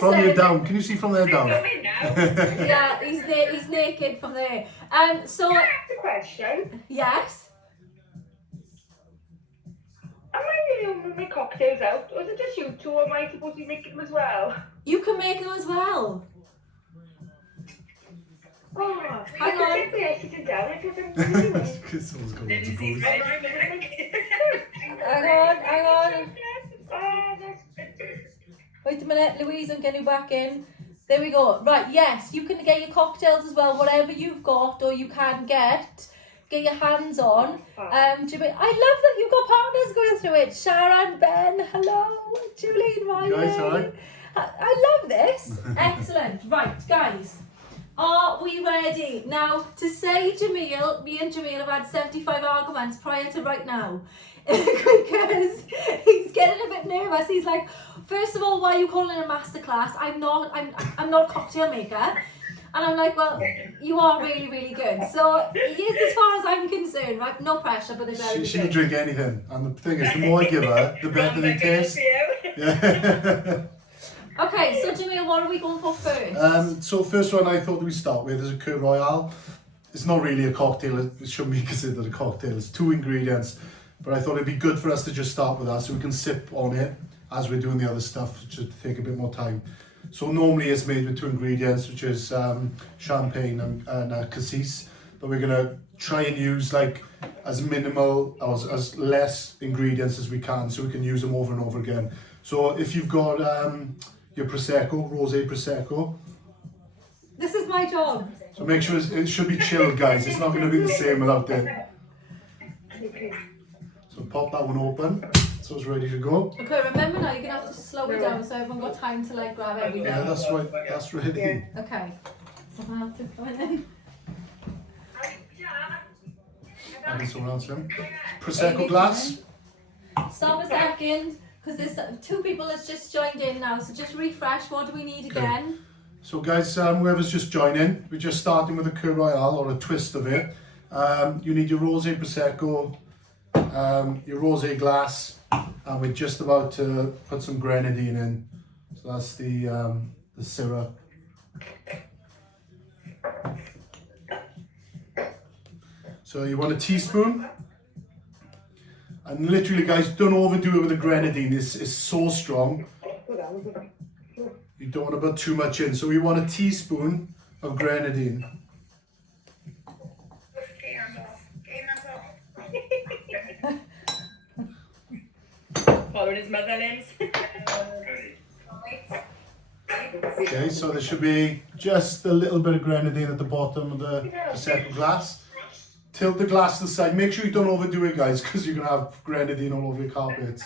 From here down. Can you see from there down? Yeah, he's naked from there. So. Can I ask a question? Yes. Am I doing my cocktails out, or is it just you two, or am I supposed to be making them as well? You can make them as well. Oh, hang on. Someone's got lots of booze. Hang on. Wait a minute, Louise, I'm getting back in. There we go. Right, yes, you can get your cocktails as well, whatever you've got or you can get your hands on. Jamille, I love that you've got partners going through it. Sharon, Ben, hello, Julie, Ryan. Guys, all right? I love this. Excellent. Right, guys. Are we ready? Now, to say Jamille, me and Jamille have had 75 arguments prior to right now. Because he's getting a bit nervous. He's like, first of all, why are you calling it a masterclass? I'm not a cocktail maker. And I'm like, well, you are really, really good. So, yes, as far as I'm concerned, right? No pressure, but it's very She can drink anything. And the thing is, the more I give her, the better they taste. Yeah. Okay, so Jamille, what are we going for first? So first one I thought we'd start with is a Kir Royale. It's not really a cocktail, it shouldn't be considered a cocktail. It's 2 ingredients, but I thought it'd be good for us to just start with that so we can sip on it as we're doing the other stuff, just to take a bit more time. So normally it's made with 2 ingredients, which is champagne and cassis, but we're gonna try and use like as minimal, as less ingredients as we can, so we can use them over and over again. So if you've got your Prosecco, Rose Prosecco. This is my job. So make sure it should be chilled, guys. It's not going to be the same without it. So pop that one open, so it's ready to go. Okay, remember now, you're going to have to slow it down so everyone got time to like grab everything. Yeah, that's right. That's ready. Okay. Someone else is coming in. Adding someone else in. Prosecco glass. Stop a second. Because there's 2 people that's just joined in now, so just refresh. What do we need again? So guys, whoever's just joining, we're just starting with a Kir Royale or a twist of it. You need your Rose Prosecco, your Rose glass, and we're just about to put some Grenadine in. So that's the syrup. So you want a teaspoon. And literally, guys, don't overdo it with the Grenadine. It's so strong. You don't want to put too much in. So we want a teaspoon of Grenadine. Following his mother limbs. Okay, so there should be just a little bit of Grenadine at the bottom of the Prosecco glass. Tilt the glass to the side. Make sure you don't overdo it, guys, because you're going to have Grenadine all over your carpets.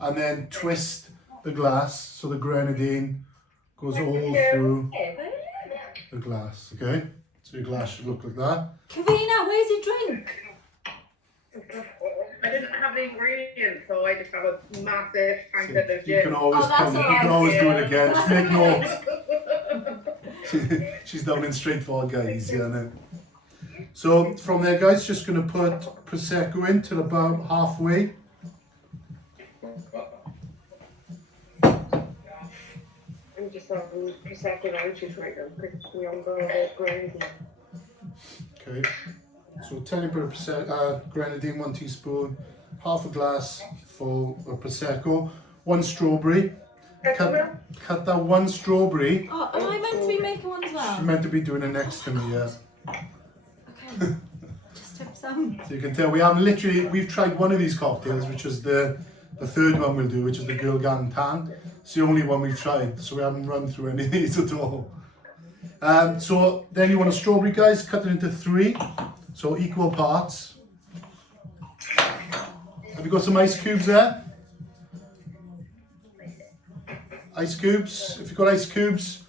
And then twist the glass so the Grenadine goes all through the glass, okay? So your glass should look like that. Kavina, where's your drink? I didn't have the ingredients, so I just have a massive tank of gin. You can always do it again. Just make notes. She's down in straightforward, guys. Yeah, no. So from there, guys, just going to put Prosecco in till about halfway. I'm just having Prosecco ounces right now because we all got a Grenadine. Okay, so tiny bit of Grenadine, 1 teaspoon, half a glass full of Prosecco, 1 strawberry. Cut that 1 strawberry. Oh, am I meant to be making one as well? She's meant to be doing it next to me, yeah. Okay, just tip some. So you can tell we've tried one of these cocktails, which is the 3rd one we'll do, which is the Grenadine TANG. It's the only one we've tried, so we haven't run through any of these at all. So then you want a strawberry, guys, cut it into 3, so equal parts. Have you got some ice cubes there? Ice cubes, if you've got ice cubes,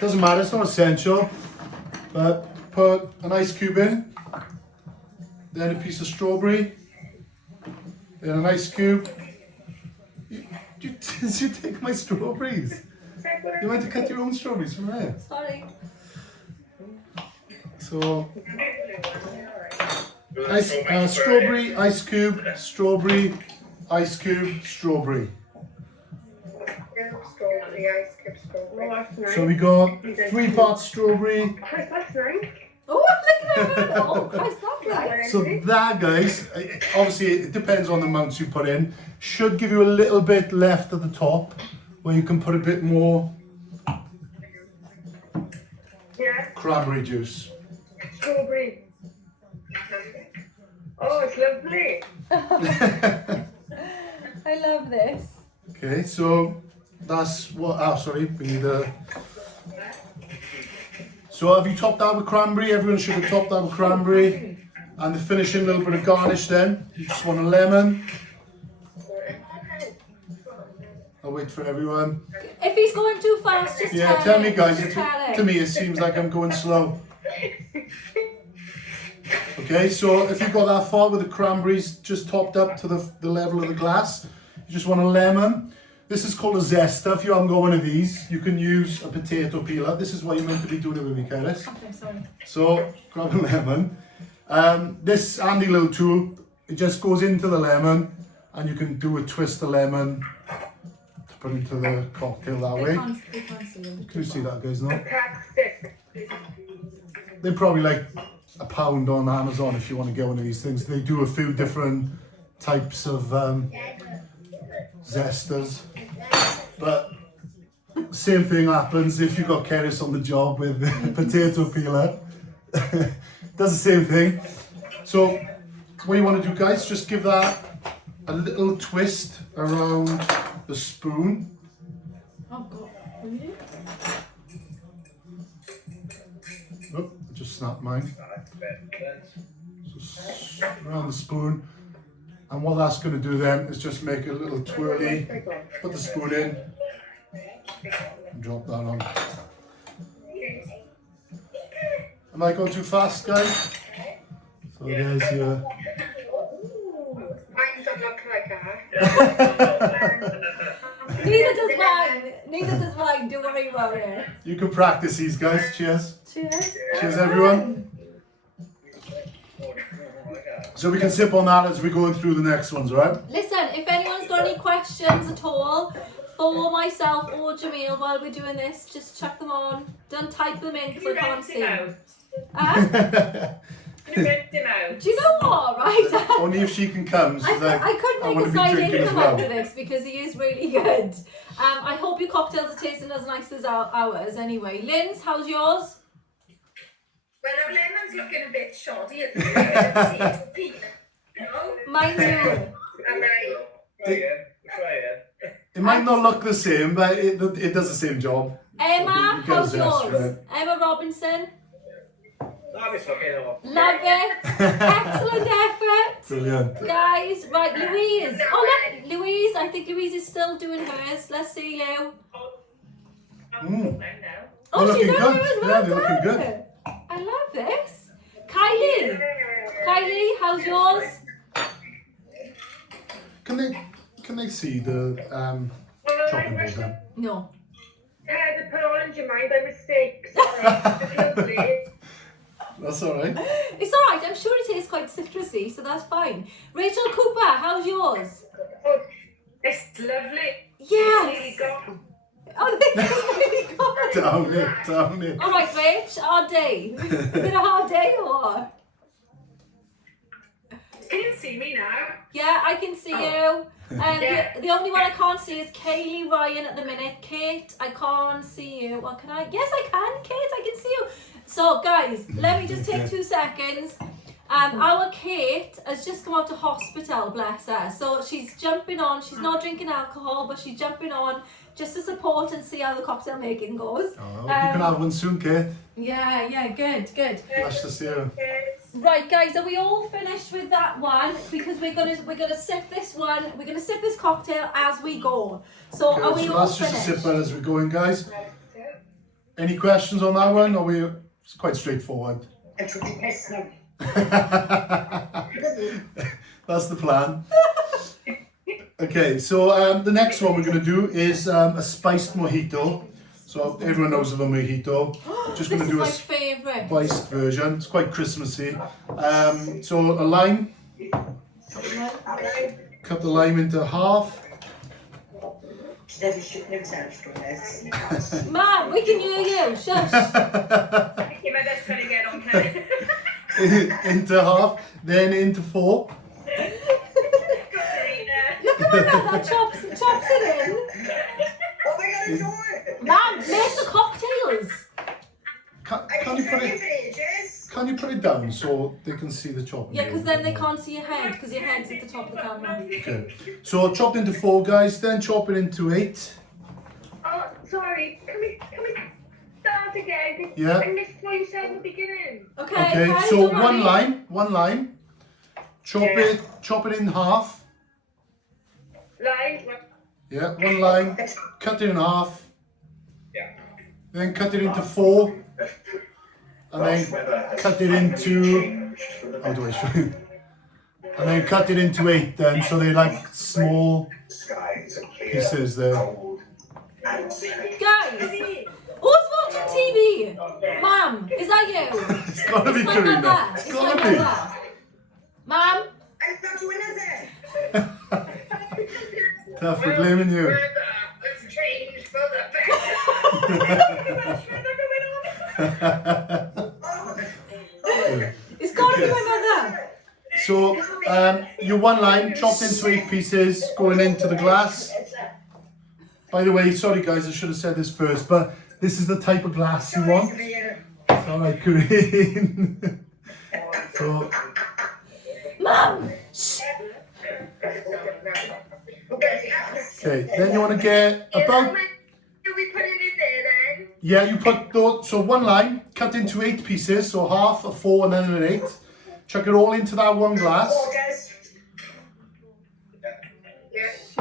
doesn't matter, it's not essential, but put an ice cube in, then a piece of strawberry, then an ice cube. Did you take my strawberries? You meant to cut your own strawberries from there. Sorry. So, strawberry, ice cube, strawberry, ice cube, strawberry. the ice cube strawberry. Oh, that's nice. So we got 3 parts strawberry. Christ, that's nice. Oh, look at that. Oh, Christ, that's nice. So that, guys, obviously it depends on the amounts you put in. Should give you a little bit left at the top where you can put a bit more cranberry juice. Strawberry. Oh, it's lovely. I love this. Okay, so that's what. Oh, sorry, we need a. So have you topped that with cranberry? Everyone should have topped that with cranberry. And the finishing little bit of garnish then. You just want a lemon. I'll wait for everyone. If he's going too fast, just Tell me, guys. Just tell him. To me, it seems like I'm going slow. Okay, so if you've got that far with the cranberries just topped up to the level of the glass, you just want a lemon. This is called a zester. If you haven't got one of these, you can use a potato peeler. This is what you're meant to be doing it with me, Keris. Okay, sorry. So, grab a lemon. This handy little tool, it just goes into the lemon and you can do a twist the lemon to put into the cocktail that way. They can't see you. Can you see that, guys? No? Fantastic. They're probably like £1 on Amazon if you want to get one of these things. They do a few different types of zesters. But same thing happens if you've got Keris on the job with the potato peeler. Does the same thing. So what you want to do, guys, just give that a little twist around the spoon. Oh God, really? Oh, I just snapped mine. So around the spoon. And what that's going to do then is just make a little twirly. Put the spoon in and drop that on. Am I going too fast, guys? So there's your... Mine don't look like that. Neither does mine. Neither does mine. Don't worry about it. You can practice these, guys. Cheers. Cheers. Cheers, everyone. So we can sip on that as we're going through the next ones, right? Listen, if anyone's got any questions at all for myself or Jamille while we're doing this, just chuck them on. Don't type them in because I can't see. You rent him out. Do you know what, right? Only if she can come. She's like, I could I make want a to be side drinking as income out well. of this because he is really good. I hope your cocktails are tasting as nice as ours anyway. Lynn's, how's yours? Well, our lemon's looking a bit shoddy at the moment. Mine too. It might not look the same, but it does the same job. Emma, You get a how's zest yours? for it. Emma Robinson. Love it. Excellent effort. Brilliant. Guys, right, Louise. Oh, look, Louise. I think Louise is still doing hers. Let's see, Lou. Oh, They're she's looking on good. there as well. Yeah, they're looking good. I love this. Kylie. Kylie, how's yours? Can they see the chopping board then? No. They put orange in mine by mistake. Sorry. That's alright. It's alright, I'm sure it tastes quite citrusy, so that's fine. Rachel Cooper, how's yours? Oh, it's lovely. Yes. Really gone. Oh, this is really good. Down it. Alright, Rach, hard day. Is it a hard day or what? Can you see me now? Yeah, I can see you. Yeah. The only one I can't see is Kaylee Ryan at the minute. Kate, I can't see you. What can I? Yes, I can, Kate, I can see you. So, guys, let me just take 2 seconds. Our Kate has just come out of hospital, bless her. So she's jumping on. She's not drinking alcohol, but she's jumping on just to support and see how the cocktail making goes. Oh, you can have one soon, Kate. Yeah, good. Nice to see you. Right, guys, are we all finished with that one? Because we're gonna sip this one. We're gonna sip this cocktail as we go. So are we So all that's just a finished? sip as we're going, guys. Any questions on that one? Or it's quite straightforward. That's the plan. Okay, so the next one we're going to do is a spiced mojito. So everyone knows of a mojito. Just going This to do a is my favourite. spiced version. It's quite Christmassy. So a lime. Cut the lime into half. Never sounds from this. Mum, we can hear you. Shush. I think you might just trying to get on here. Into half, then into 4. Look at that chops it in. What am I going to do? Mum, make the cocktails. Can you put it down so they can see the chopping? Yeah, because then they can't see your head, because your head's at the top of the camera. Okay. So chopped into 4, guys. Then chop it into 8. Oh, sorry. Can we start again? Yeah. I missed what you said at the beginning. Okay, So don't one worry. line. Chop it in half. Line. Yeah, one line. Cut it in half. Yeah. Then cut it into 4. And then cut it into. How do I show you? And then cut it into 8. Then so they're like small pieces there. Guys, who's watching TV? Mum, is that you? It's gotta be my Karina. mother. It's my gotta be. mother. Mum, I'm not doing anything. Tough, we're blaming you. Let's change for the it's got to be my mother. So your one line chopped into 8 pieces, going into the glass. By the way, sorry guys, I should have said this first, but this is the type of glass you want. It's all right, green. So Mum, okay, then you want to get about. Do we put it in there then? Yeah, you put those, so one line cut into 8 pieces, so half, a 4, and then an 8. Chuck it all into that one glass.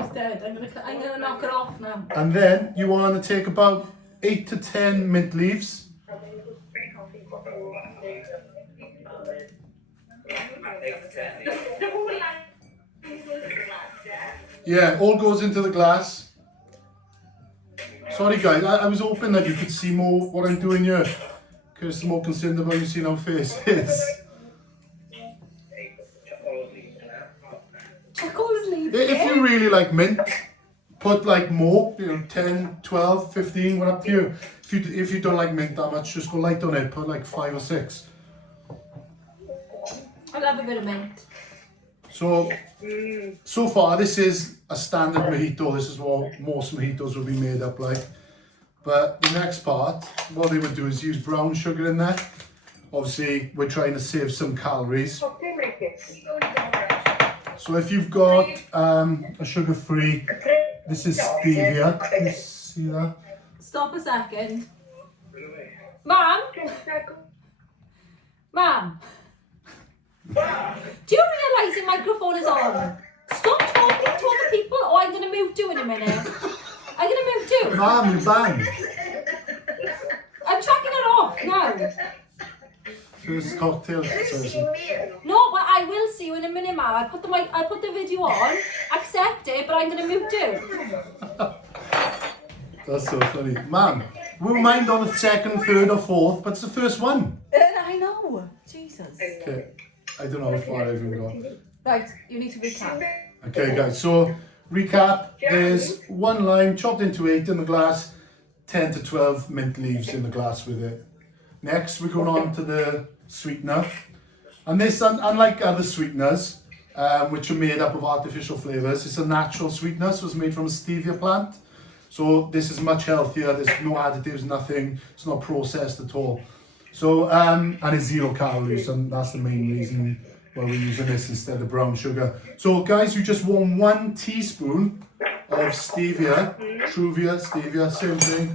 she's dead. I'm gonna knock her off now. And then you want to take about 8 to 10 mint leaves. Yeah, all goes into the glass. Sorry guys, I was hoping that you could see more what I'm doing here. Because I'm more concerned about you seeing our faces. Check all his leaves. If you really like mint, put like more, 10, 12, 15, what up to you. If you don't like mint that much, just go light on it, put like 5 or 6. I love a bit of mint. So far this is a standard mojito, this is what most mojitos will be made up like. But the next part, what they would do is use brown sugar in there. Obviously, we're trying to save some calories. So if you've got a sugar-free, this is stevia. Can you see that? Stop a second. Mum? Mum? Do you realise your microphone is on? Stop talking to other people or I'm going to mute you in a minute. I'm going to mute you. Mom, you banned. I'm chucking it off now. First cocktail session. No, but I will see you in a minute, Ma. I put the video on, accept it, but I'm going to mute you. That's so funny. Mom, we won't mind on the 2nd, 3rd or 4th, but it's the first one. I know. Jesus. Okay, I don't know how far I've even gone. Right, you need to recap. Okay guys, so recap, there's one lime chopped into 8 in the glass, 10 to 12 mint leaves in the glass with it. Next we're going on to the sweetener. And this, unlike other sweeteners, which are made up of artificial flavours, it's a natural sweetener, so it's made from a stevia plant. So this is much healthier, there's no additives, nothing, it's not processed at all. So, and it's 0 calories, and that's the main reason why we're using this instead of brown sugar. So guys, you just want 1 teaspoon of stevia, Truvia stevia, same thing.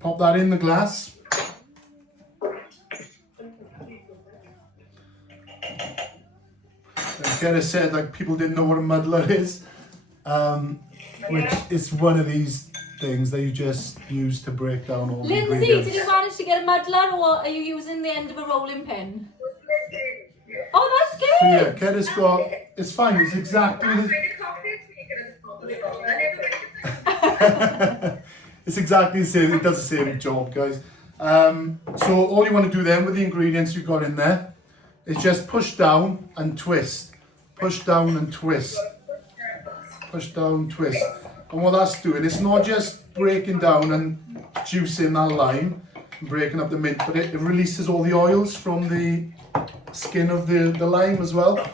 Pop that in the glass. And Kira said like people didn't know what a muddler is, which is one of these things that you just use to break down all the Lindsay, ingredients. did you manage to get a muddler or are you using the end of a rolling pin? Oh, that's So good. yeah, Kira's got, it's fine, it's exactly the, it's exactly the same, it does the same job guys. So all you want to do then with the ingredients you've got in there is just push down and twist. Push down and twist. Push down, twist. And what that's doing, it's not just breaking down and juicing that lime, and breaking up the mint, but it releases all the oils from the skin of the lime as well.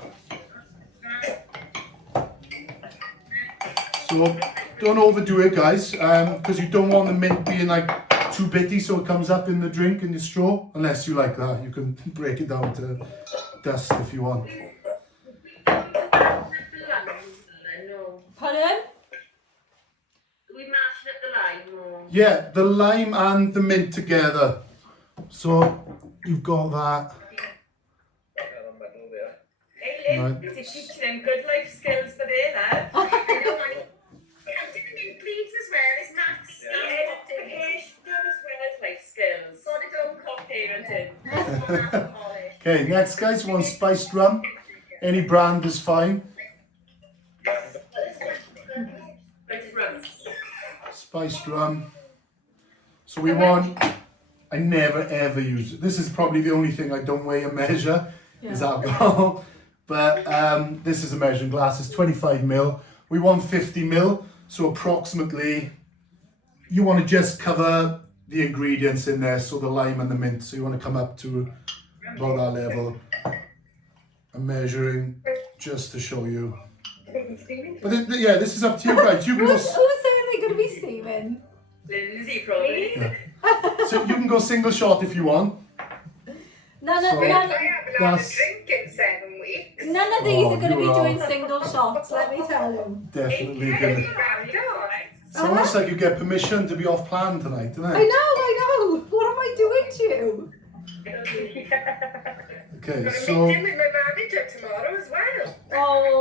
So don't overdo it, guys, because you don't want the mint being like too bitty so it comes up in the drink in your straw. Unless you like that, you can break it down to dust if you want. Pardon? We mashed up the lime or... Yeah, the lime and the mint together. So you've got that. Hey, Lynn, you're teaching them good life skills for there, lad. Counting the mint leaves as well as maths. Education as well as life skills. Got its own cocktail and Okay, next guys, you want spiced rum. Any brand is fine. Spiced rum. So we want, I never ever use it. This is probably the only thing I don't weigh and measure is alcohol. But this is a measuring glass, it's 25 ml. We want 50 ml, so approximately, you want to just cover the ingredients in there, so the lime and the mint. So you want to come up to about that level. I'm measuring just to show you. But yeah, this is up to you guys. You can go. Who's saying they're going to be steaming? Lindsay, probably. Yeah. So you can go single shot if you want. None So- of I haven't had a That's- drink in 7 weeks. None of these are going to be you are doing single shots, let me tell you. Definitely Hey, gonna. It's almost like you get permission to be off plan tonight, isn't I it? know. What am I doing to you? Okay, Got a so meeting with my manager tomorrow as well.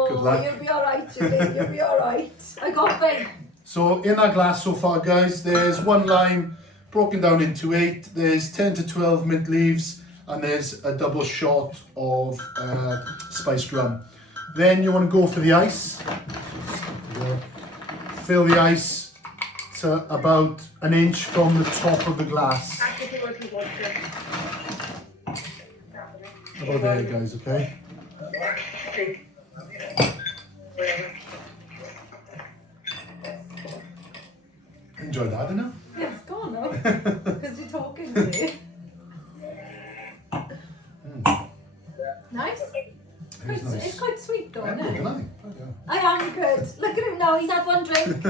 Good Oh, luck. you'll be alright, Jamille. You'll be alright. I got faith. so in that glass so far, guys, there's 1 lime broken down into 8. There's 10 to 12 mint leaves, and there's a double shot of spiced rum. Then you want to go for the ice. Fill the ice to about an inch from the top of the glass. About there, guys, okay? Enjoy that, didn't you? Yes, go on now. Because you're talking to me. Nice. It's It's nice. quite sweet though, Yeah, isn't it? good, isn't it? Yeah. I am good. Look at him now, he's had 1 drink.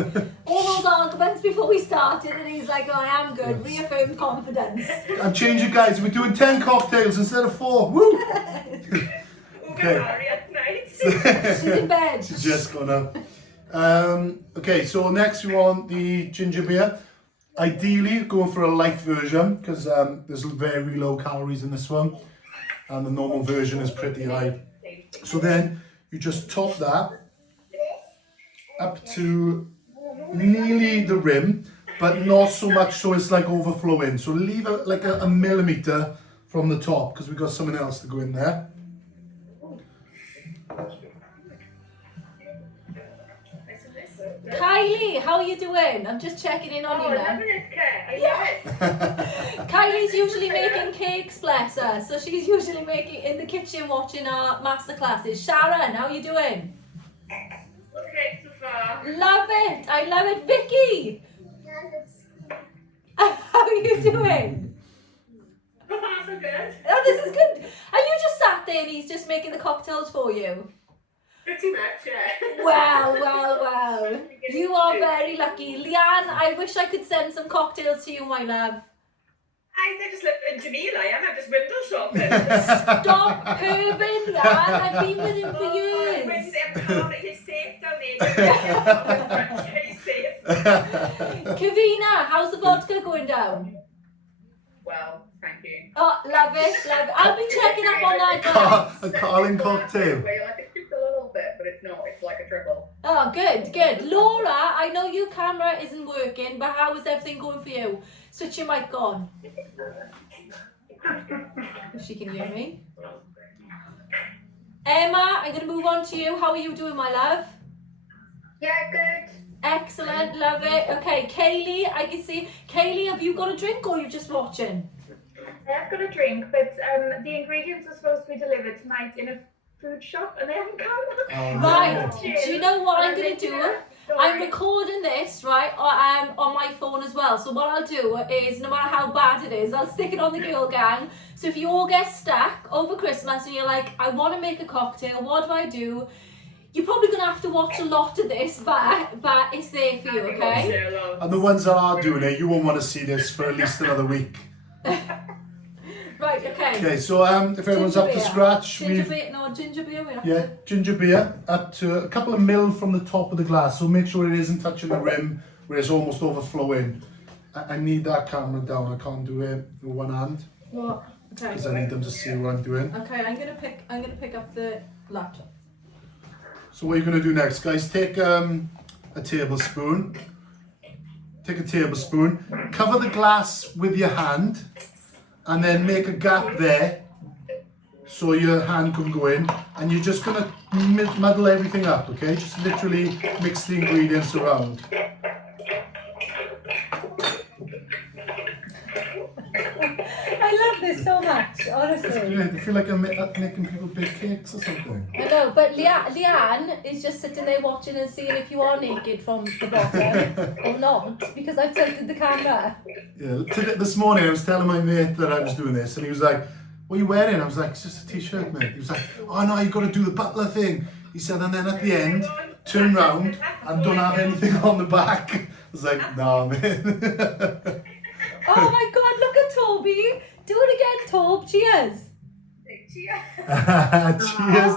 All those arguments before we started and he's like, oh, I am good. Yes. Reaffirmed confidence. I've changed it, guys. We're doing 10 cocktails instead of 4. Woo! Okay. She's in bed. She's just gone up. Okay, so next we want the ginger beer. Ideally, going for a light version because there's very low calories in this one, and the normal version is pretty high. So then you just top that up to nearly the rim, but not so much so it's like overflowing. So leave like a millimeter from the top because we've got something else to go in there. Kylie, how are you doing? I'm just checking in on you now. Kylie's usually making cakes, bless her. So she's usually making in the kitchen watching our masterclasses. Sharon, how are you doing? Okay, so far. Love it. I love it. Vicky, how are you doing? So good. Oh, this is good. Are you just sat there and he's just making the cocktails for you? Pretty much, yeah. Well. You are very lucky. Leanne, I wish I could send some cocktails to you, my love. I just looked at Jamille, I'm just window shopping. Stop perving, Leanne. I've been with him for years. He's safe down there. He's safe. Kavina, how's the vodka going down? Well, thank you. Oh, love it. I'll be checking up on that, guys. A Carling cocktail. Well, I think it's a little bit, but it's not. It's like a triple. Oh, good. Laura, I know your camera isn't working, but how is everything going for you? Switch your mic on. If she can hear me. Emma, I'm going to move on to you. How are you doing, my love? Yeah, good. Excellent, love it. Okay, Kaylee, I can see. Kaylee, have you got a drink or are you just watching? I've got a drink, but the ingredients are supposed to be delivered tonight in a food shop, and they haven't come. Oh, Right. no. Do you know what I'm going to do? I'm recording this, right, on my phone as well. So what I'll do is, no matter how bad it is, I'll stick it on the Girl Gang. So if you all get stuck over Christmas and you're like, I want to make a cocktail, what do? You're probably going to have to watch a lot of this, but it's there for you, okay? And the ones that are doing it, you won't want to see this for at least another week. Right, okay. Okay, so if everyone's up to scratch, ginger beer, we have yeah, to... ginger beer up to a couple of mil from the top of the glass. So make sure it isn't touching the rim where it's almost overflowing. I need that camera down. I can't do it with one hand What? Okay. because I need them to see what I'm doing. Okay, I'm gonna pick up the laptop. So what you're going to do next, guys, take a tablespoon. Take a tablespoon, cover the glass with your hand, and then make a gap there so your hand can go in, and you're just going to muddle everything up, okay? Just literally mix the ingredients around. I love this so much, honestly. I feel like I'm making people bake cakes or something. I know, but Leanne is just sitting there watching and seeing if you are naked from the bottom or not, because I've tilted the camera. Yeah, this morning I was telling my mate that I was doing this, and he was like, what are you wearing? I was like, it's just a t-shirt, mate. He was like, oh no, you've got to do the butler thing. He said, and then at the end, turn round and don't have anything on the back. I was like, nah, man. Oh my god, look at Toby. Do it again, Tob. Cheers. Cheers, How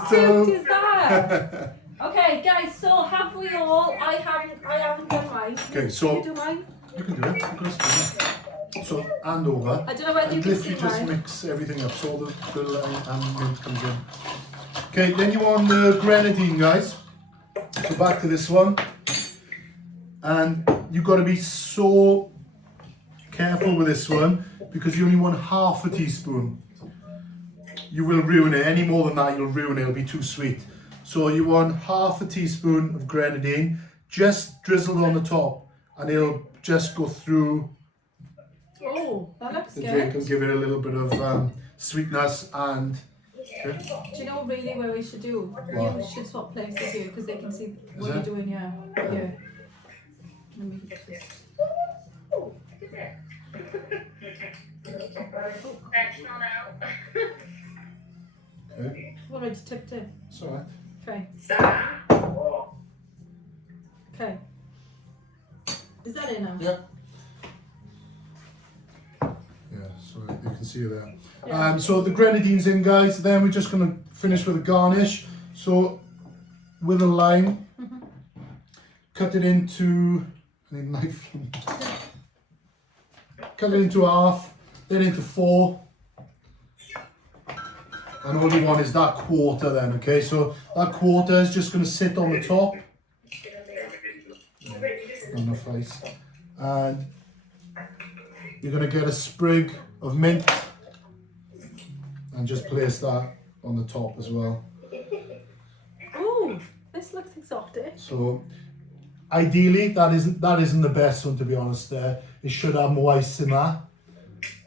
Tob. cute is that? Okay, guys, so have we all? I haven't done mine. Okay, so You do mine? you can do it. You've got a spoon. So hand over. I don't know whether you And can literally see just mine. mix everything up so all the mint comes in. Okay, then you want the grenadine, guys. So back to this one. And you've got to be so careful with this one because you only want half a teaspoon. You will ruin it. Any more than that, you'll ruin it. It'll be too sweet. So you want half a teaspoon of grenadine, just drizzled on the top, and it'll just go through Oh, that looks the drink and good. give it a little bit of sweetness and. Okay. Do you know really where we should do? What? You should swap places here because they can see what it? you're doing, yeah. Yeah. Let me just... Okay. Alright, tipped in. It's alright. Okay. Okay. Is that it now? Yeah. Yeah, so you can see it there. Yeah. So the grenadine's in, guys. Then we're just going to finish with a garnish. So with a lime, cut it into, I need a knife. Cut it into half, then into 4. And all you want is that quarter then, okay? So that quarter is just going to sit on the top. Enough ice. And you're going to get a sprig of mint and just place that on the top as well. Ooh, this looks exotic. So ideally that isn't the best one, to be honest. There, it should have more ice in that,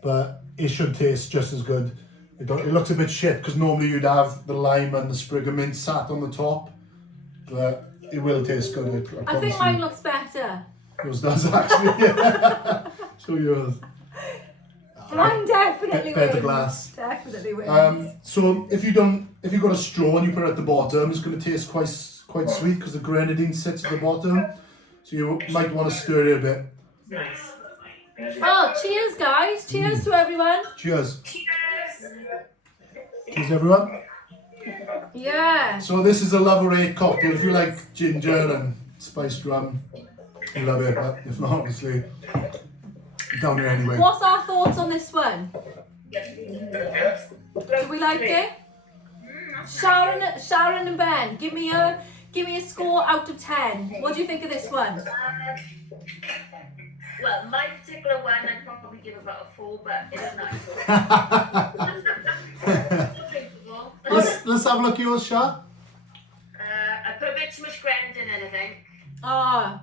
but it should taste just as good. It looks a bit shit because normally you'd have the lime and the sprig of mint sat on the top, but it will taste good. I think mine looks better. Yours does actually. Yeah. Show yours. Mine definitely Better wins. glass. Definitely wins. So if you've got a straw and you put it at the bottom, it's going to taste quite sweet because the grenadine sits at the bottom. So you might want to stir it a bit. Oh, cheers, guys. Cheers to everyone. Cheers. Cheers, everyone. Yeah. So this is a love or hate cocktail. If you like ginger and spiced rum, you love it. But if not, obviously, down here anyway. What's our thoughts on this one? Do we like it? Sharon and Ben, give me a score out of 10. What do you think of this one? Well, my particular one, I'd probably give about a 4, but it's nice. Let's have a look at yours, Shah. I put a bit too much grenadine in, I think. Ah.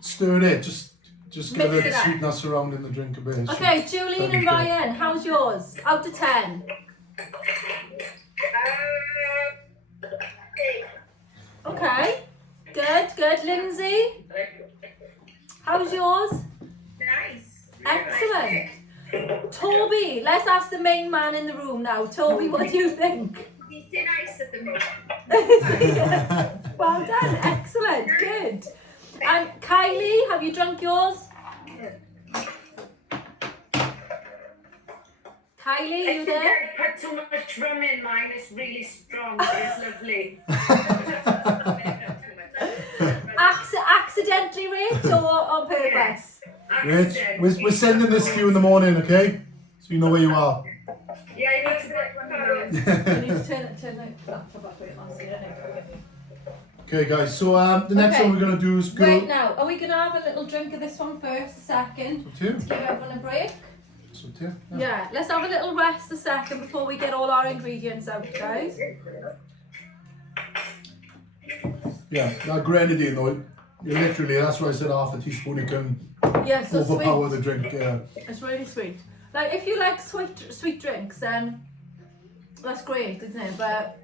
Stir it. Just give Mix it it up. sweetness around in the drink a bit. Okay, Julian and Ryan, how's yours? Out of 10. Okay. Good. Good, good. Lindsay, how's yours? Nice. Excellent. Toby, let's ask the main man in the room now. Toby, what do you think? He's too nice at the moment. Well done, excellent, good. And Kylie, have you drunk yours? Kylie, are you there? I put too much rum in mine. It's really strong. It's lovely. Accidentally, Rich, or on purpose? Rich, we're sending this to you in the morning, okay? So you know where you are. Yeah, I need to get one of those. You need to turn the laptop up, wait, I'll see it. Okay, guys, so the next Okay. one we're going to do is go... Right now, are we going to have a little drink of this one first, a second, So two? to give everyone a break? So two? Yeah, let's have a little rest a second before we get all our ingredients out, guys. Yeah, that grenadine though, literally, that's why I said half a teaspoon, it can Yeah, so overpower sweet. the drink. Yeah. It's really sweet. Like, if you like sweet drinks, then that's great, isn't it? But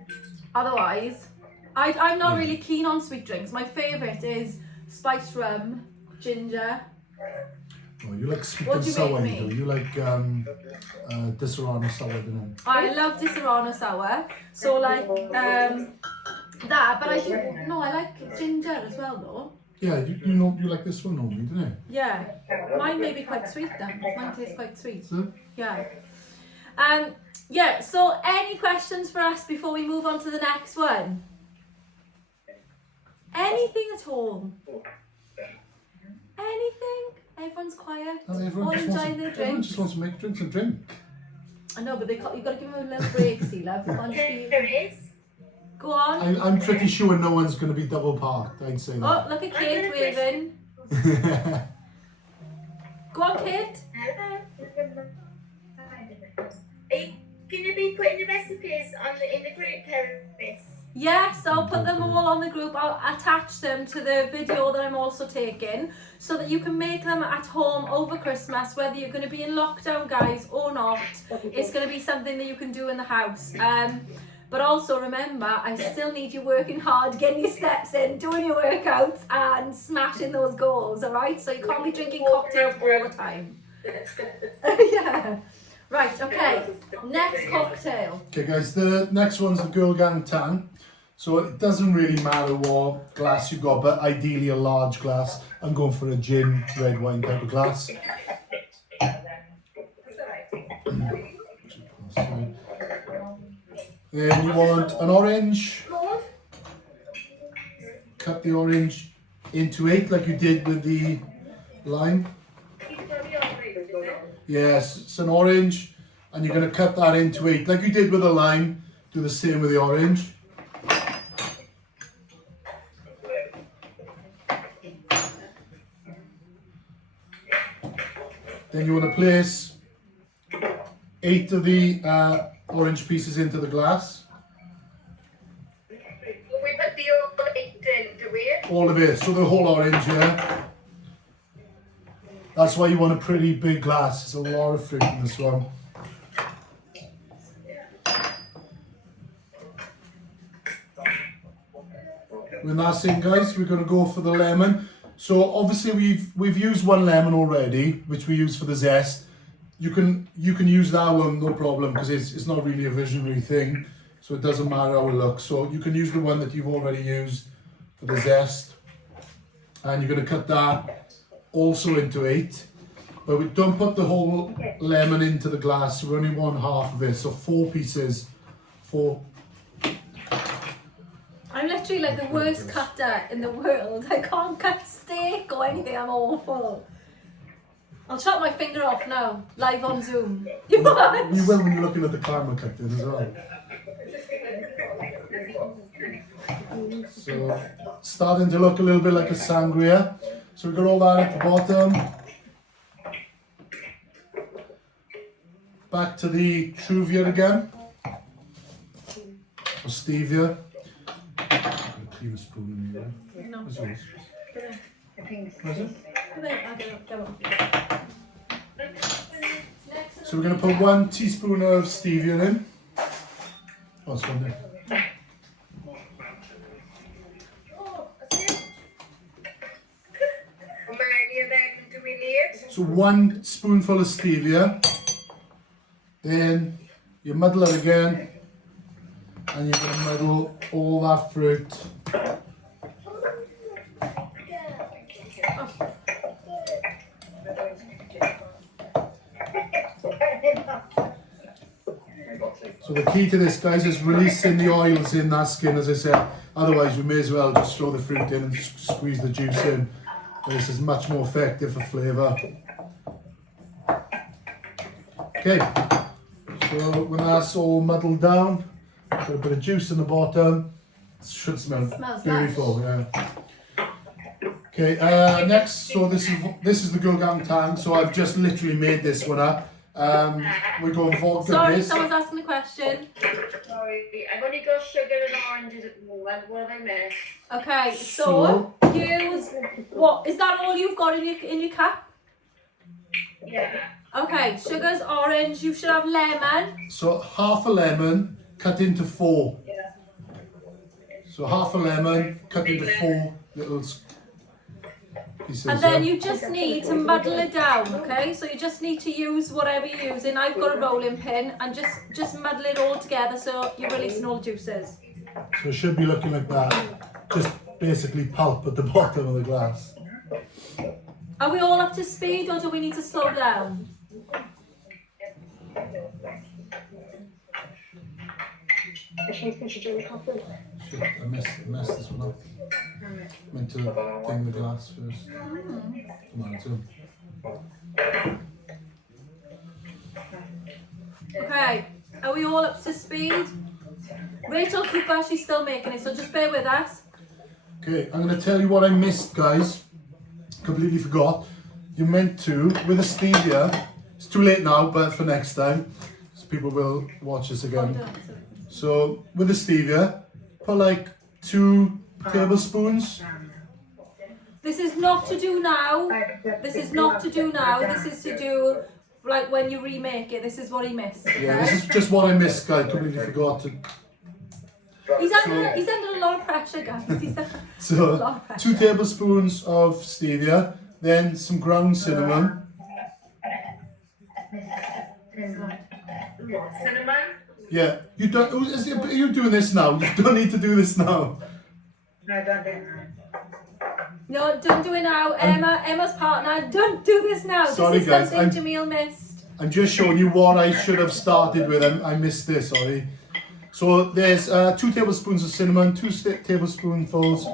otherwise, I'm not really keen on sweet drinks. My favourite is spiced rum, ginger. Oh, you like sweet What and do you sour, make you me? do. You like Disaronno sour, don't I love Disaronno sour. So like that, but I like ginger as well though. you? Yeah, you know, you like this one normally, don't you? Yeah, mine may be quite sweet then. Mine tastes quite sweet. So, Yeah. Yeah, so any questions for us before we move on to the next one? Anything at all? Anything? Everyone's quiet. no, All enjoying their everyone drinks. just wants to make drinks and drink. I know, but you've got to give them a little break, see, love. Can't just be- There is. Go on. I'm pretty sure no one's going to be double parked, I'd say Oh, that. look at Kate waving. Go on, Kate. Hello. Are you going to be putting the recipes in the group, Paris? Yes, I'll put them all on the group. I'll attach them to the video that I'm also taking so that you can make them at home over Christmas, whether you're going to be in lockdown, guys, or not. It's going to be something that you can do in the house. But also remember, I still need you working hard, getting your steps in, doing your workouts and smashing those goals, alright? So you can't be drinking cocktails all the time. Yeah. Right, okay. Next cocktail. Okay guys, the next one's the Girl Gang TANG. So it doesn't really matter what glass you got, but ideally a large glass. I'm going for a gin, red wine type of glass. Then you want an orange. Cut the orange into 8 like you did with the lime. Yes, it's an orange, and you're going to cut that into 8 like you did with the lime. Do the same with the orange. Then you want to place 8 of the orange pieces into the glass. We put the old in, do we? All of it, so the whole orange, yeah. That's why you want a pretty big glass. It's a lot of fruit in this one. When that's in, guys, we're going to go for the lemon. So obviously we've used one lemon already, which we use for the zest. You can use that one, no problem, because it's not really a visionary thing, so it doesn't matter how it looks. So you can use the one that you've already used for the zest, and you're going to cut that also into 8. But we don't put the whole lemon into the glass. We only want half of it, so 4 pieces. 4. I'm literally like the worst cutter in the world. I can't cut steak or anything. I'm awful. I'll chop my finger off now, live on Zoom. You want? You will when you're looking at the camera cut it as well. So, starting to look a little bit like a sangria. So we've got all that at the bottom. Back to the Truvia again. Or stevia. Clean a spoon in here. No. Where's yours? Where's it? So we're going to put 1 teaspoon of stevia in. Oh, it's one there. 1 spoonful of stevia. Then you muddle it again, and you're going to muddle all that fruit. So the key to this, guys, is releasing the oils in that skin, as I said. Otherwise, we may as well just throw the fruit in and squeeze the juice in. This is much more effective for flavour. Okay, so when that's all muddled down, got a bit of juice in the bottom. It should smell beautiful, yeah. Okay, next, so this is the Gulgang Tang. So I've just literally made this one up. We're going vodka. Sorry, base. someone's asking a question. Sorry, I've only got sugar and oranges at the moment. What have I missed? Okay, so use what is that? All you've got in your cup? Yeah. Okay, sugar's orange. You should have lemon. So half a lemon cut into 4. Yeah. So half a lemon cut into 4 little pieces. And then you just need to muddle it down, okay? So you just need to use whatever you're using. I've got a rolling pin, and just muddle it all together so you're releasing all the juices. So it should be looking like that. Just basically pulp at the bottom of the glass. Are we all up to speed, or do we need to slow down? Shit, I messed this one up. Meant to ding the glass first. Come on, it's on. Okay, are we all up to speed? Rachel Cooper, she's still making it, so just bear with us. Okay, I'm going to tell you what I missed, guys. Completely forgot. You're meant to, with a stevia, it's too late now, but for next time, so people will watch this again. So, with the stevia, put like 2 tablespoons. This is not to do now. This is not to do now. This is to do like when you remake it. This is what he missed. Yeah, this is just what I missed, guys. Completely forgot to. He's under a lot of pressure, guys. He's under a lot So, of pressure. 2 tablespoons of stevia, then some ground cinnamon. Cinnamon? Yeah, you don't. Are you doing this now? You don't need to do this now. No, don't do it now. No, don't do it now. Emma's partner, don't do this now. Sorry, this is guys, something Jamille missed. I'm just showing you what I should have started with. I missed this, sorry. So there's 2 tablespoons of cinnamon, 2 tablespoonfuls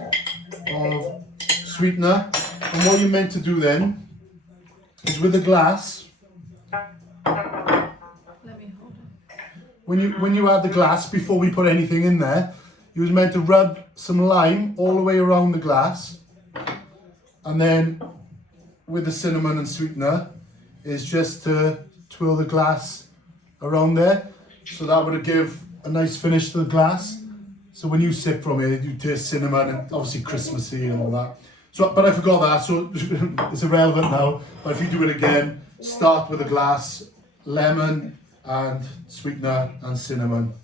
of sweetener. And what you're meant to do then is with a glass, Let me hold it. when you add the glass, before we put anything in there, you was meant to rub some lime all the way around the glass. And then with the cinnamon and sweetener is just to twirl the glass around there. So that would give a nice finish to the glass. So when you sip from it, you taste cinnamon and obviously Christmassy and all that. So, but I forgot that, so it's irrelevant now. But if you do it again, start with a glass, lemon and sweetener and cinnamon.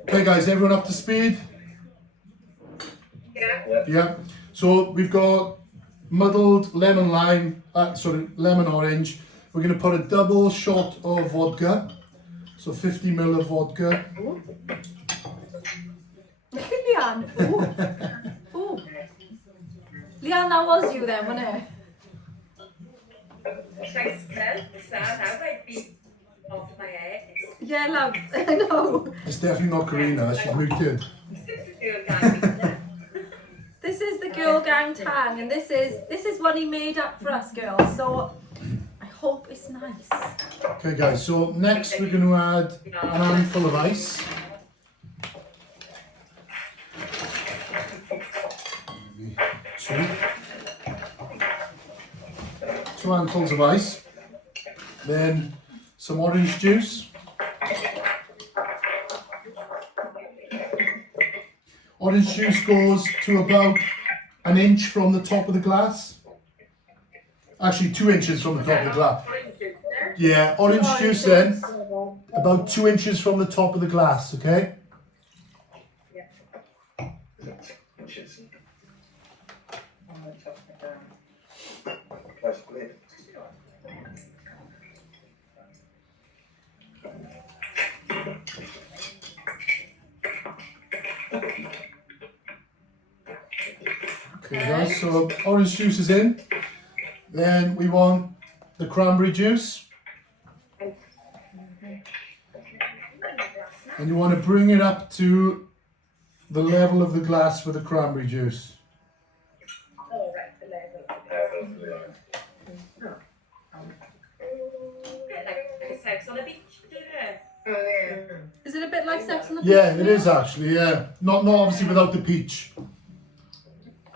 Okay guys, everyone up to speed? Yeah. Yeah. So we've got muddled lemon lemon orange. We're going to put a double shot of vodka. So 50 ml of vodka. Look at Leanne. Ooh. Ooh. Leanne, that was you then, wasn't it? Should I smell? That might be off my head. Yeah, love. I know. It's definitely not Karina, she's muted. This is the Girl Gang Tang, and this is what he made up for us girls. So I hope it's nice. Okay guys, so next we're going to add an handful of ice. Maybe 2. 2 handfuls of ice. Then some orange juice. Orange juice goes to about 1 inch from the top of the glass. Actually 2 inches from the top of the glass. Yeah, orange juice then, about 2 inches from the top of the glass, okay? Okay guys, so orange juice is in. Then we want the cranberry juice. And you want to bring it up to the level of the glass with the cranberry juice. Oh, right, the level. Like sex on a beach, isn't it? Oh, yeah. Is it a bit like Sex on the Beach? Yeah, it is actually, yeah. Not obviously without the peach.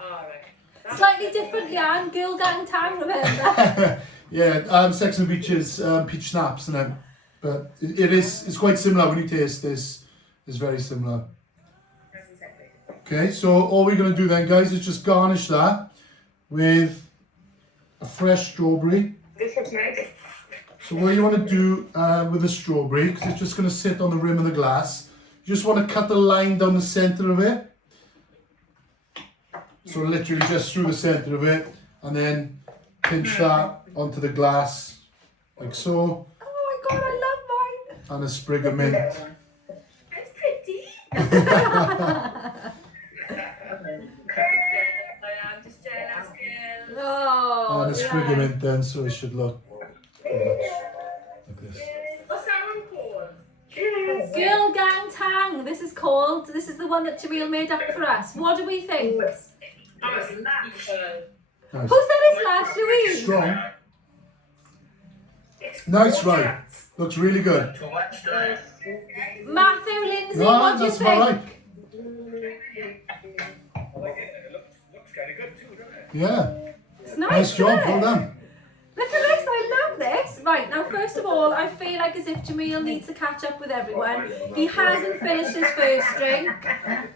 Alright. Slightly different, yeah, and Girl Gang Tang, remember? Yeah, Sex on the Beach is peach schnapps and then, but it's quite similar when you taste this. It's very similar. Okay, so all we're going to do then, guys, is just garnish that with a fresh strawberry. This looks nice. So what you want to do with the strawberry, because it's just going to sit on the rim of the glass, you just want to cut a line down the centre of it. So literally just through the centre of it, and then pinch that onto the glass, like so, Oh my god, I love mine! and a sprig of mint. That's pretty. I am just jealous, girl. Oh, And a sprig of yeah. mint then, so it should look pretty much like this. What's that one called? Girl Gang Tang, this is called. This is the one that Jamille made up for us. What do we think? Oh, it's nice. Nice. Who said it's last, Louise? Strong. Nice, right. Looks really good. Too much time. Matthew, Lindsay, No, what do you that's about think? right. I like it. It looks kind of good too, doesn't it? Yeah. It's nice, Nice job, isn't it? well done. Look at this, I love this. Right, now first of all, I feel like as if Jamille needs to catch up with everyone. He hasn't finished his first drink.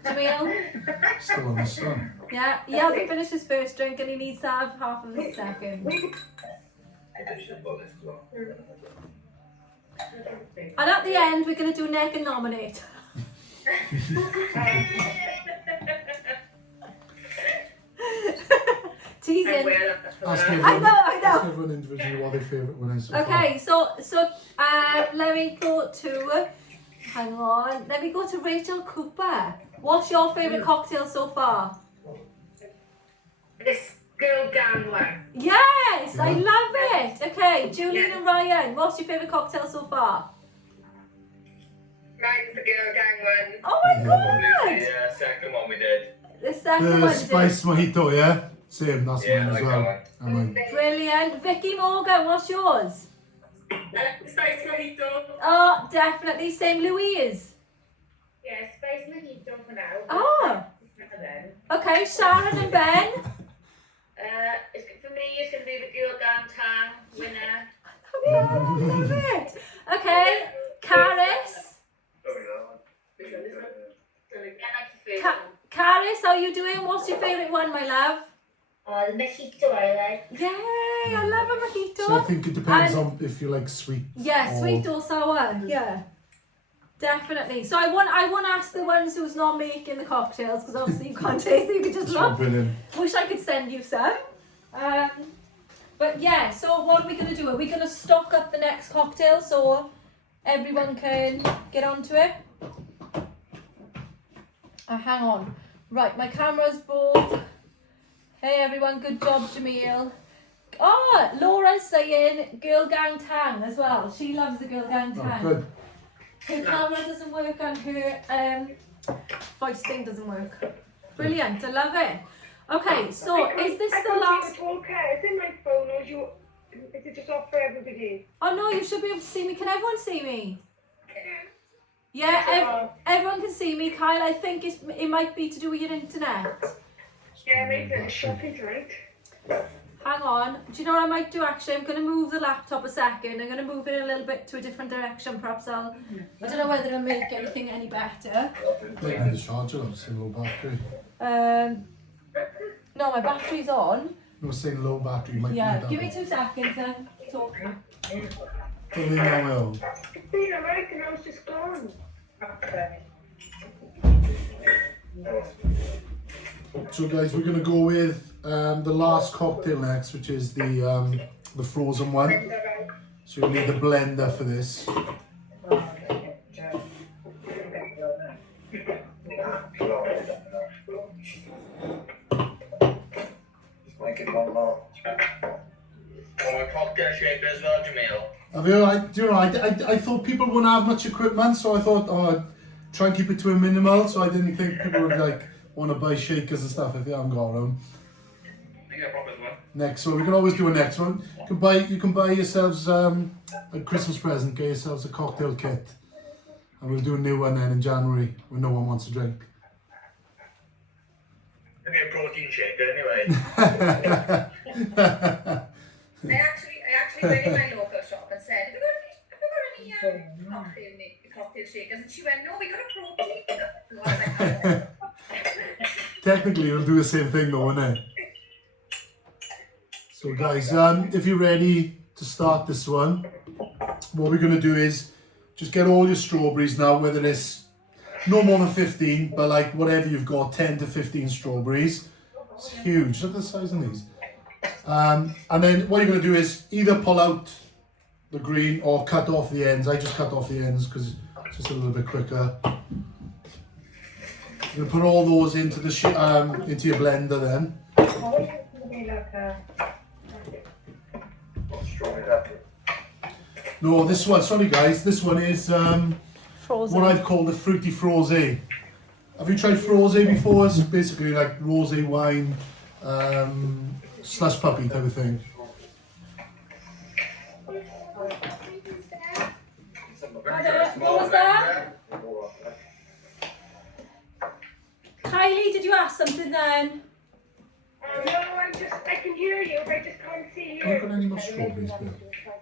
Jamille? Still on the sun. Yeah, he hasn't finished his first drink and he needs to have half of his second. And at the end, we're going to do neck and nominate. Teasing. Ask I everyone, know. ask everyone individually what their favourite one is so far. Okay, so let me go to, hang on, let me go to Rachel Cooper. What's your favourite cocktail so far? This Girl Gang one. Yes, I Yeah. love it. Okay, Julian and Ryan, what's your favourite cocktail so far? Mine's the Girl Gang one. Oh my god! Yeah, second one we did. The second The one. spice mojito, yeah? Same, that's Yeah, mine I as like well. that And mine. Brilliant. Vicky Morgan, what's yours? Spice Mojito. Oh, definitely. Same Louise. Yeah, Spice Mojito for now. Oh. And then, Okay, Sharon and Ben. For me, it's going to be the Girl Gang Tang winner. Love it. Okay, Caris. Caris, how you doing? What's your favourite one, my love? The Mojito I like. Yay, I love a mojito. So I think it depends And- on if you like sweet. Yeah, or- sweet or sour. Yeah, definitely. So I want to ask the ones who's not making the cocktails because obviously you can't taste it. You can just So look. brilliant. Wish I could send you some. But yeah. So what are we gonna do? Are we gonna stock up the next cocktail so everyone can get onto it? Hang on. Right, my camera's broke. Hey everyone, good job, Jamille. Oh, Laura's saying Girl Gang Tang as well. She loves the Girl Gang Oh, Tang. good. Her camera doesn't work and her voice thing doesn't work. Brilliant, I love it. Okay, so is this the last? It's in my phone, or is it just off for everybody? Oh no, you should be able to see me. Can everyone see me? Yeah, everyone can see me. Kyle, I think it might be to do with your internet. Yeah, maybe it's shopping tonight. Hang on. Do you know what I might do actually? I'm going to move the laptop a second. I'm going to move it a little bit to a different direction. Perhaps I don't know whether it'll make anything any better. Like the charger, I'm saying low battery. No, my battery's on. You were saying low battery, you might Yeah, need that. give me 2 seconds then. Talk. Don't leave me on my own. It's been alright, and I was just gone. So guys, we're gonna go with the last cocktail next, which is the frozen one. So you'll need the blender for this. cocktail shaker as well, Jamille. I thought people wouldn't have much equipment, so I thought, I'd try and keep it to a minimal, so I didn't think people would like want to buy shakers and stuff if they haven't got them. I think I brought this one. Next one, we can always do a next one. You can buy yourselves a Christmas present, get yourselves a cocktail kit, and we'll do a new one then in January when no one wants to drink. Give me a protein shaker anyway. I actually went in my local shop and said, have you got any cocktail shakers? And she went, no, we got a protein. So I was like, oh. Technically, it'll do the same thing though, won't it? So guys, if you're ready to start this one, what we're going to do is just get all your strawberries now, whether it's no more than 15, but like whatever you've got, 10 to 15 strawberries. It's huge, look at the size of these. And then what you're going to do is either pull out the green or cut off the ends. I just cut off the ends because it's just a little bit quicker. You're going to put all those into the into your blender then. No, this one, sorry guys, this one is what I've called the fruity Froz'e. Have you tried Froz'e before? It's basically like rosé wine slush puppy type of thing. What was that? Kylie, did you ask something then? No, I can hear you, but I just can't see you. Have you got any more strawberries, Bill? I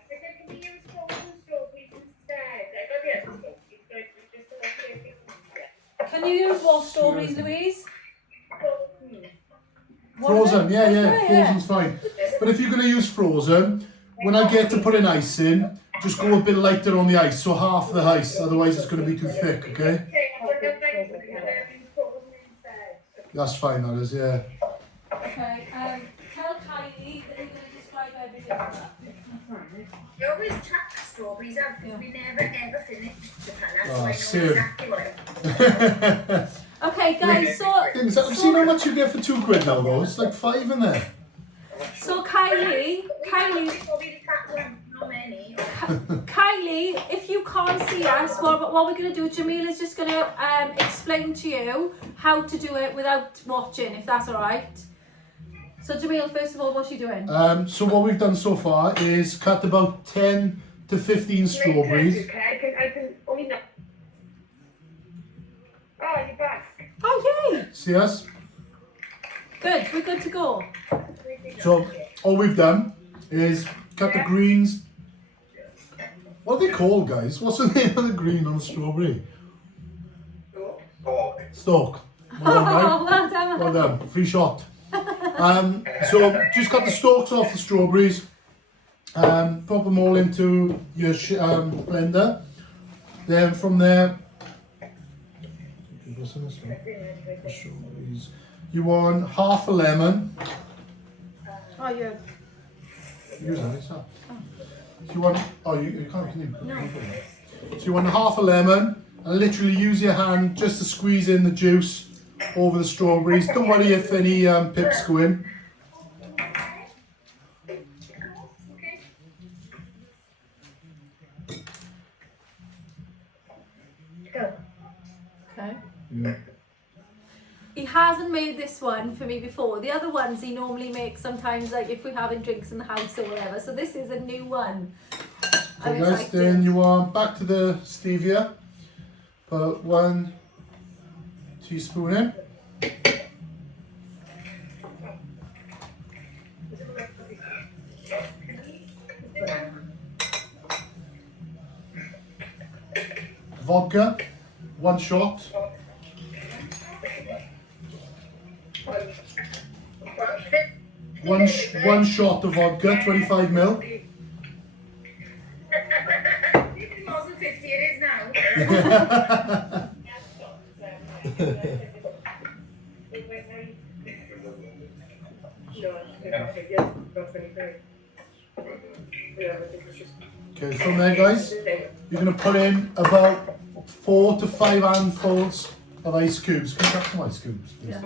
said, can we use frozen strawberries instead? I got yes, Can you use what strawberries, Louise? Frozen, yeah, frozen's fine. But if you're going to use frozen, when I get to putting ice in, just go a bit lighter on the ice, so half the ice, otherwise it's going to be too thick, okay? That's fine, that is, yeah. Okay, tell Kylie that you're going to describe everything. You always chuck strawberries out because we never ever finish the colour, so I know same. exactly what Okay, guys, so I've seen how much you get for £2 now though, it's like 5 in there. so Kylie, if you can't see us, what we're going to do, Jamille is just going to explain to you how to do it without watching, if that's alright. So Jamille, first of all, what's she doing? So what we've done so far is cut about 10 to 15 strawberries. Okay, I can only know. Oh, you're back. Oh, yay! See us? Good, we're good to go. So all we've done is cut the greens. What are they called, guys? What's the name of the green on the strawberry? Stalk. Well done, right? Oh, well done. Well done. Free shot. So just cut the stalks off the strawberries. Pop them all into your blender. Then from there, what's in this one? Strawberries. You want half a lemon. Oh, yeah. Use that, it's that. So you want, you can't, can you? No. So you want half a lemon and literally use your hand just to squeeze in the juice over the strawberries. Don't worry if any pips go in. Okay. Yeah. He hasn't made this one for me before. The other ones he normally makes sometimes, like if we're having drinks in the house or whatever. So this is a new one. So guys, then you want back to the stevia. Put 1 teaspoon in. Vodka, 1 shot. One shot of vodka, 25 ml. It wasn't 50, it is now. Okay, from there guys, you're going to put in about 4 to 5 handfuls of ice cubes. Can you grab some ice cubes, please? Yeah.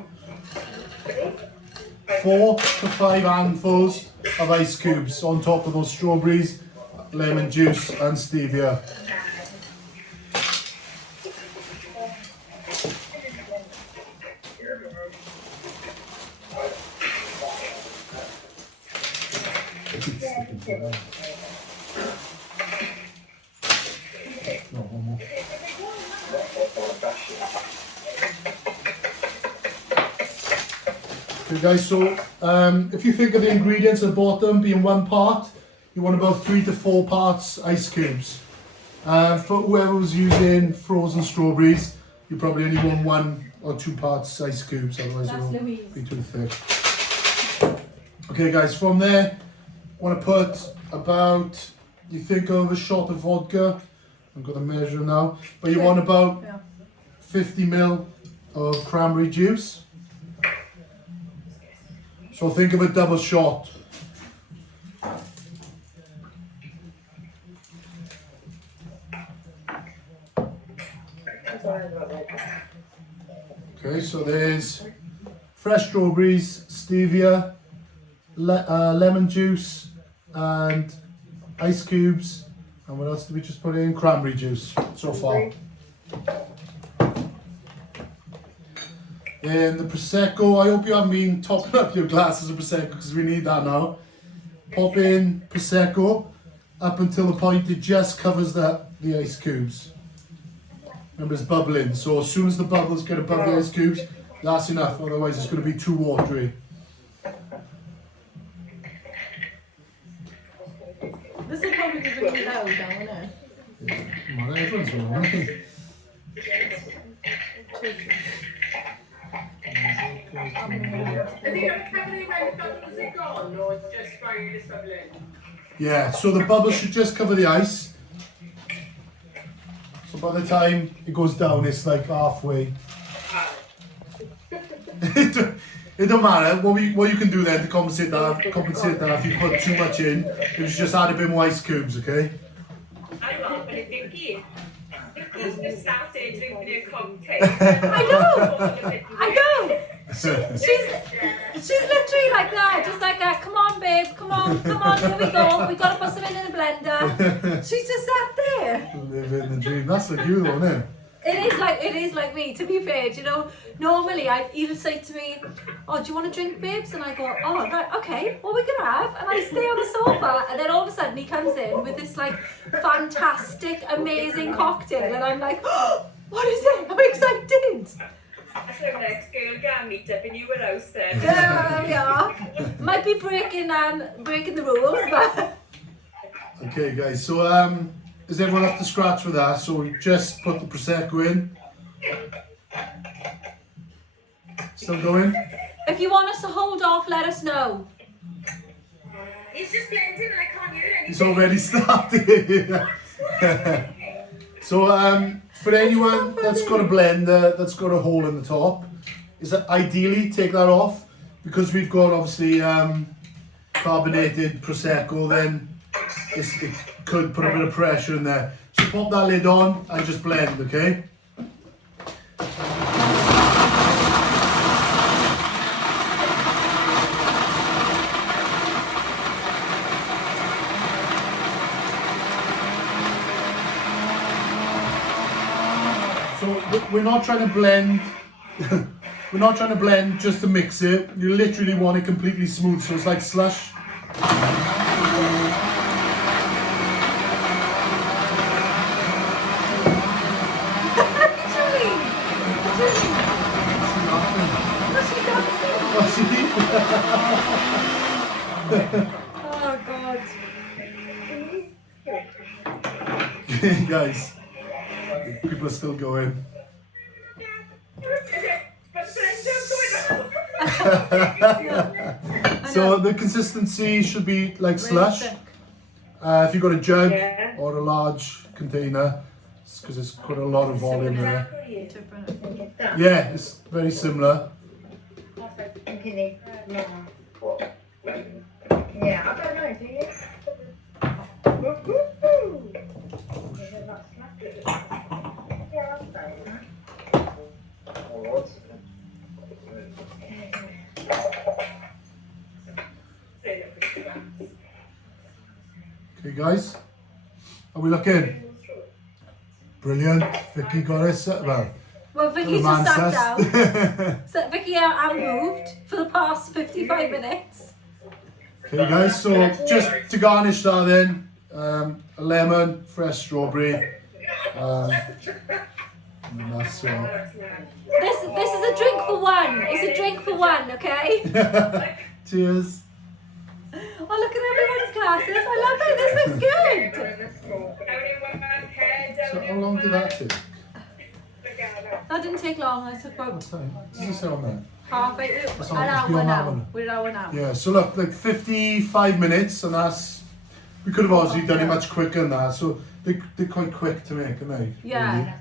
4 to 5 handfuls of ice cubes on top of those strawberries, lemon juice and stevia. Okay guys, so if you think of the ingredients at the bottom being 1 part, you want about 3 to 4 parts ice cubes. For whoever was using frozen strawberries, you probably only want 1 or 2 parts ice cubes, otherwise That's it will Louise. be too thick. Okay guys, from there, I want to put about, you think of a shot of vodka, I've got to measure now, but you want about 50 ml of cranberry juice. So think of a double shot. Okay, so there's fresh strawberries, stevia, lemon juice, and ice cubes. And what else did we just put in? Cranberry juice so far. And the Prosecco, I hope you haven't been topping up your glasses of Prosecco because we need that now. Pop in Prosecco up until the point it just covers the ice cubes. Remember it's bubbling, so as soon as the bubbles get above the ice cubes, that's enough, otherwise it's going to be too watery. This will probably be really loud now, won't it? Come on, everyone's wrong, isn't it? Are they going to cover the when the bubbles are gone, or just while it's bubbling? Yeah, so the bubbles should just cover the ice. So by the time it goes down, it's like halfway. It don't matter. What you can do then to compensate that if you put too much in, is just add a bit more ice cubes, okay? I'm laughing at Vicky. Because we started drinking a cocktail. I know! She's literally like that, just like that. Come on, babe, come on, here we go. We gotta put some in the blender. She's just sat there. Living the dream. That's like you though, isn't it? It is like me, to be fair. Do you know, normally he'll say to me, oh, do you want a drink, babes? And I go, oh, right, okay, what are we gonna have? And I stay on the sofa, and then all of a sudden he comes in with this like fantastic, amazing cocktail, and I'm like, oh, what is it? I'm excited. That's like next girl gang meet up in your house then. There we are. Might be breaking the rules, but Okay, guys. So is everyone up to scratch with that? So we just put the Prosecco in. Still going? if you want us to hold off, let us know. He's just blending and I can't hear anything. It's already started. So for anyone that's got a blender that's got a hole in the top, is that ideally take that off, because we've got obviously carbonated Prosecco, then it could put a bit of pressure in there. So pop that lid on and just blend, okay? So we're not trying to blend. We're not trying to blend just to mix it. You literally want it completely smooth, so it's like slush. Oh God. Guys, people are still going. So the consistency should be like slush. If you've got a jug or a large container, because it's got a lot of volume there. Yeah, it's very similar. Yeah, I don't know, do you? guys? Are we looking? Brilliant. Vicky got it set well. Well, Vicky's just sat down. So Vicky and moved for the past 55 minutes. Okay guys, so just to garnish that then, a lemon, fresh strawberry, and then that's This is a drink for one. It's a drink for one, okay? Cheers. Oh, look at everyone's glasses. I love it. This looks good. So how long did that take? That didn't take long. I took What about time? Does it say on there? half an That's all, hour it's beyond that now. one. We're an hour now. Yeah, so look, like 55 minutes, and that's, we could have obviously done it much quicker than that, so they're quite quick to make, aren't they? Yeah.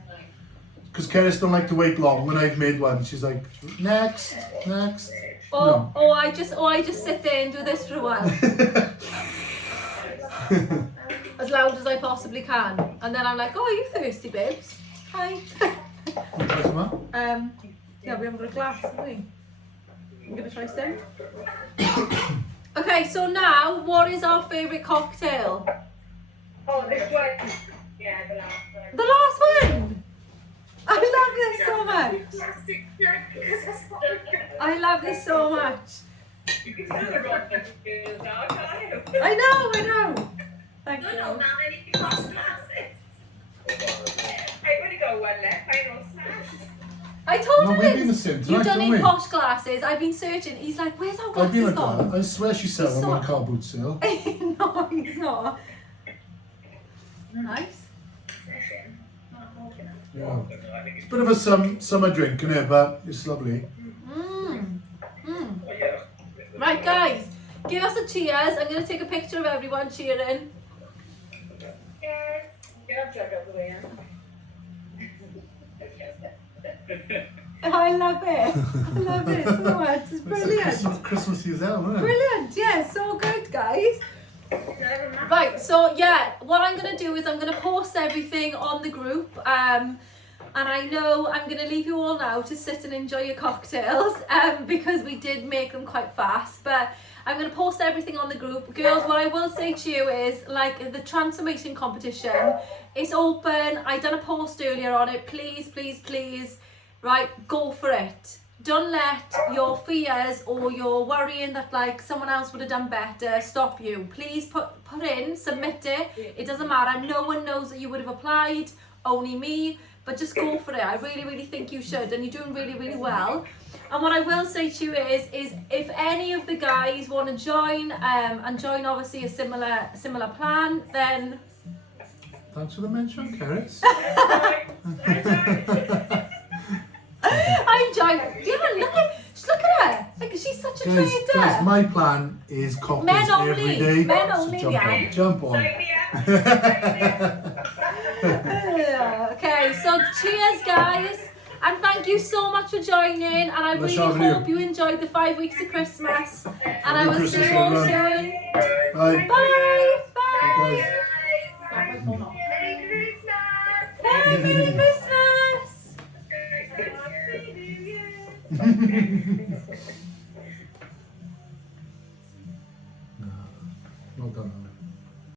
Because Keris don't like to wait long. When I've made one, she's like, next. Or I just sit there and do this for a while. As loud as I possibly can. And then I'm like, oh, are you thirsty, babes? Hi. Yeah, we haven't got a glass, have we? I'm gonna try some. Okay, so now, what is our favourite cocktail? Oh, this one. Yeah, the last one. The last one! I love this so much. I love this so much. You can tell the rock that you feel dark, can't you? I know. Thank you. No, now I need to cross glasses. I've only got one left. I know smash. I told No, him we've been the same you tonight, don't haven't need we? posh glasses. I've been searching. He's like, where's our I've been glasses like gone? that. I swear she said I'm on a car boot sale. No, he's not. Nice. Yeah. It's a bit of a summer drink, isn't it? But it's lovely. Right, guys, give us a cheers. I'm going to take a picture of everyone cheering. Yeah. Get up out the way, I love it. I love it so much. It's brilliant. Christmassy as hell, isn't it? Brilliant. Yeah, so good, guys. Right, so yeah, what I'm going to do is I'm going to post everything on the group. And I know I'm going to leave you all now to sit and enjoy your cocktails because we did make them quite fast. But I'm going to post everything on the group. Girls, what I will say to you is, like, the transformation competition is open. I done a post earlier on it. Please, please, please, right, go for it. Don't let your fears or your worrying that like someone else would have done better stop you. Please put in, submit it. It doesn't matter. No one knows that you would have applied, only me. But just go for it. I really, really think you should, and you're doing really, really well. And what I will say to you is if any of the guys want to join, and join obviously a similar plan, then Thanks for the mention, Keris. I'm joining. Yeah, look at her. Like, she's such a trader. Guys, my plan is cocktails Men only. every day. Men So only, jump yeah. on, jump on. Okay, so cheers, guys. And thank you so much for joining. And I really hope you enjoyed the 5 weeks of Christmas. And I will see you all soon. Bye. Bye. Bye, Bye. Merry Christmas! Bye. Merry Christmas. Happy New Year!